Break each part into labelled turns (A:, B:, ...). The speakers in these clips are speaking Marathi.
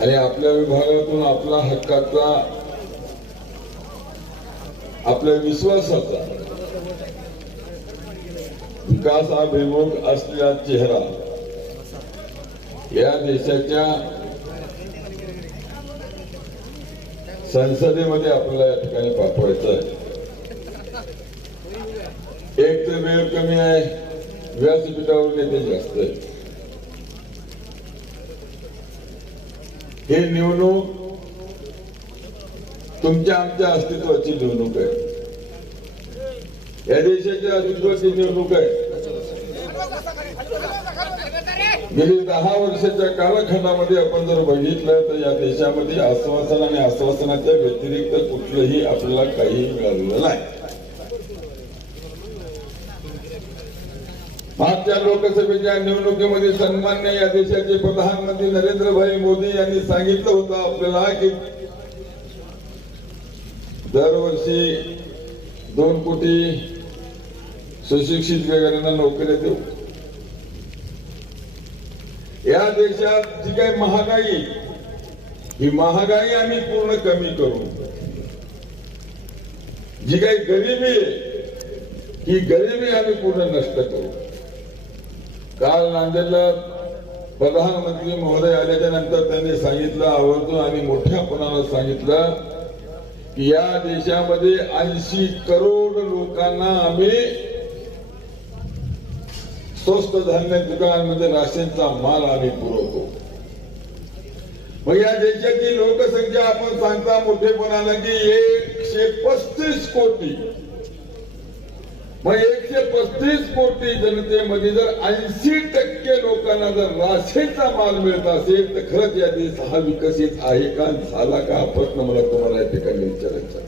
A: आणि आपल्या विभागातून आपला हक्काचा आपल्या विश्वासाचा विकास अभिमुख असलेला चेहरा या देशाच्या संसदेमध्ये आपल्याला या ठिकाणी पाठवायचं आहे. एक तर वेळ कमी आहे व्यासपीठावर नेते जास्त आहे. हे निवडणूक तुमच्या आमच्या अस्तित्वाची निवडणूक आहे. या देशाच्या अस्तित्वाची निवडणूक आहे. गेली दहा वर्षाच्या कालखंडामध्ये आपण जर बघितलं तर या देशामध्ये आश्वासन आणि आश्वासनाच्या व्यतिरिक्त कुठलंही आपल्याला काही मिळालेलं नाही. आजच्या लोकसभेच्या निवडणुकीमध्ये सन्मान्य या देशाचे प्रधानमंत्री नरेंद्रभाई मोदी यांनी सांगितलं होतं आपल्याला की दरवर्षी दोन कोटी सुशिक्षित वेगळ्यांना नोकऱ्या देऊ. या देशात जी काही महागाई ही महागाई आम्ही पूर्ण कमी करू. जी काही गरिबी आहे ही गरिबी आम्ही पूर्ण नष्ट करू. काल नांदेडला प्रधानमंत्री महोदय आल्याच्यानंतर त्यांनी सांगितलं आवर्जून आणि मोठ्या मोठ्यापणानं सांगितलं की या देशामध्ये ऐंशी करोड लोकांना आम्ही स्वस्त धान्य दुकानांमध्ये राशनचा माल आम्ही पुरवतो. मग या देशाची लोकसंख्या आपण सांगता मोठेपणानं की एकशे पस्तीस कोटी मग एकशे पस्तीस कोटी जनतेमध्ये जर ऐंशी टक्के लोकांना जर राशेचा माल मिळत असेल तर खरंच या देश हा विकसित आहे का झाला का प्रश्न मला तुम्हाला या ठिकाणी विचारायचा.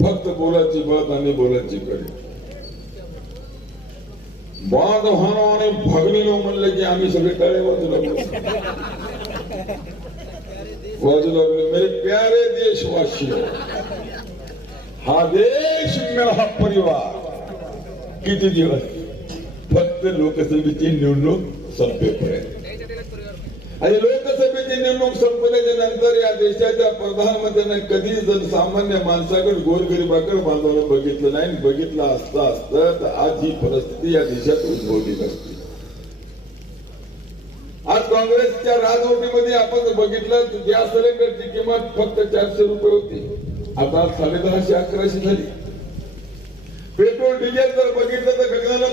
A: फक्त बोलायची बात आणि बोलायची कडी बाद व्हानो आणि भगणीनो म्हणलं की आम्ही सगळे टाळे बाजूला. बाजूला. मेरे प्यारे देशवासियों हा देश मेरा हा परिवार. किती दिवस? फक्त लोकसभेची निवडणूक संपेपर्यंत. आणि लोकसभेची निवडणूक संपल्याच्या नंतर या देशाच्या प्रधानमंत्र्यांना कधी जर सामान्य माणसाकडे गोरगरीबाकडे बांधवाला बघितलं नाही आणि बघितलं असतं असतं तर आज ही परिस्थिती या देशात उद्भवली नसती. आज काँग्रेसच्या राजवटीमध्ये आपण बघितलं गॅस सिलेंडरची किंमत फक्त चारशे रुपये होती. आता साडेदहाशे अकराशे झाली. पेट्रोल डिझेल जर बघितलं तर गगनाला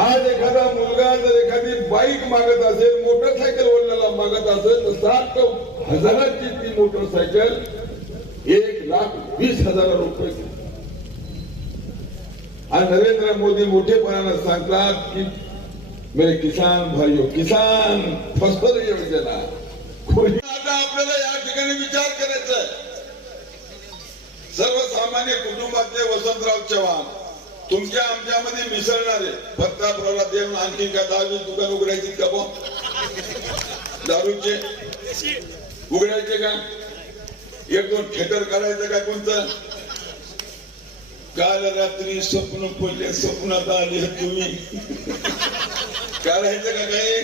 A: आज एखादा मुलगा जर एखादी बाईक मागत असेल मोटरसायकल ओढण्याला मागत असेल तर सात हजाराची ती मोटरसायकल एक लाख वीस हजार रुपये आज नरेंद्र मोदी मोठेपणानं सांगतात की मेरे किसान भाइयों किसान फसल योजना आता आपल्याला या ठिकाणी विचार करायचा आहे सर्वसामान्य कुटुंबातले वसंतराव चव्हाण तुमच्या आमच्यामध्ये मिसळणारे पत्तापुराला देऊन आणखी का दहावी दुकान उघडायची का बो? दारूचे? उघडायचे का? एक दोन थिएटर करायचं का कोणतं? काल रात्री स्वप्न पडले स्वप्नात आले तुम्ही. करायचं का काही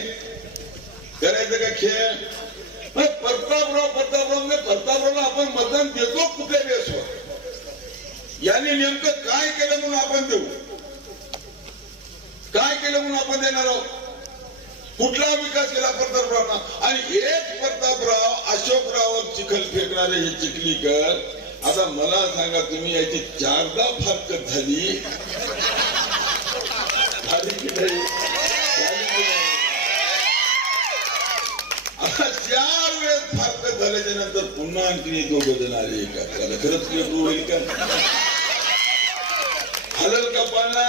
A: करायचं का खेळ? प्रतापराव प्रतापराव म्हणजे प्रतापरावला आपण मतदान देतो कुठल्या वेळेसवर हो? त्यांनी नेमकं काय केलं म्हणून आपण देऊ? काय केलं म्हणून आपण देणार आहोत? कुठला विकास केला प्रतापरावना? आणि एक प्रतापराव अशोकराव चिखल फेकणारे हे चिखलीकर आता मला सांगा तुम्ही याची चारदा फारकत झाली. आता चार वेळेस फारकत झाल्याच्यानंतर पुन्हा आणखी दोघ जण आले का त्याला खरंच होईल का? हलल का पाळणा?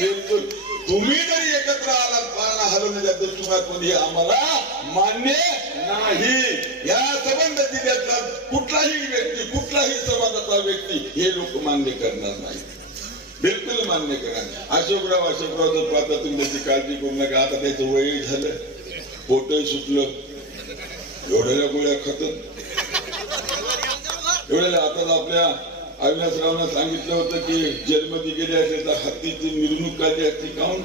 A: बिलकुल. तुम्ही जरी एकत्र आलात पाळणा हलवण्याच्या दृष्टिकोनातमध्ये आम्हाला मान्य नाही. या संबंध जिल्ह्यातला कुठलाही व्यक्ती कुठलाही समाजाचा व्यक्ती हे लोक मान्य करणार नाही. बिलकुल मान्य करा अशोकराव अशोकराव जर पाहता तुम्ही त्याची काळजी करू नका. आता त्याचं वय झालं. पोटही सुटलं. एवढ्या गोळ्या खत एवढ्या आता आपल्या अविनाशरावनं सांगितलं होतं की जेलमध्ये गेले असेल तर हत्तीची मिरवणूक काढली असती. काऊन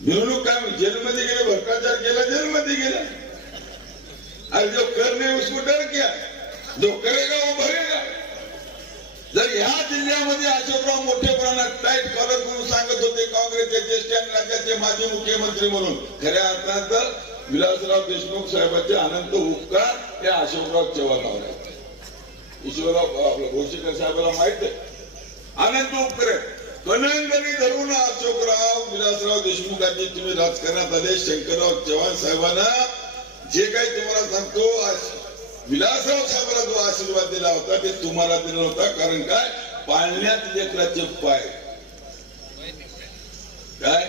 A: मिरवणूक काय म्हणजे? जेलमध्ये गेले भ्रष्टाचार केला जेलमध्ये गेला. अरे जो करणे नाही उसको डर क्या जो करेगा वो भरेगा. जर ह्या जिल्ह्यामध्ये अशोकराव मोठ्या प्रमाणात टाईट कॉलर करून सांगत होते काँग्रेसचे ज्येष्ठ आणि राज्याचे माजी मुख्यमंत्री म्हणून. खऱ्या अर्थात तर विलासराव देशमुख साहेबांचे अनंत उपकार हे अशोकराव चव्हाण आहेत. ईश्वरराव आपलं भोशीकर साहेबाला माहीत आहे. अनंत उपकार आहेत. धरून अशोकराव विलासराव देशमुखांची तुम्ही राजकारणात आले. शंकरराव चव्हाण साहेबांना जे काही तुम्हाला सांगतो विलासराव साहेबांना जो आशीर्वाद दिला होता ते तुम्हाला दिला होता. कारण काय? पाळण्यात लेकराचे पाय. काय?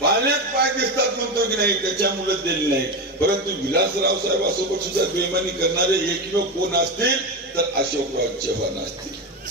A: पाळण्यात पाय दिसतात म्हणतो की नाही त्याच्यामुळे दिले नाही. परंतु विलासराव साहेबांसोबत सुद्धा बेमानी करणारे एकमेव कोण असतील? तर अशोकराव चव्हाण असतील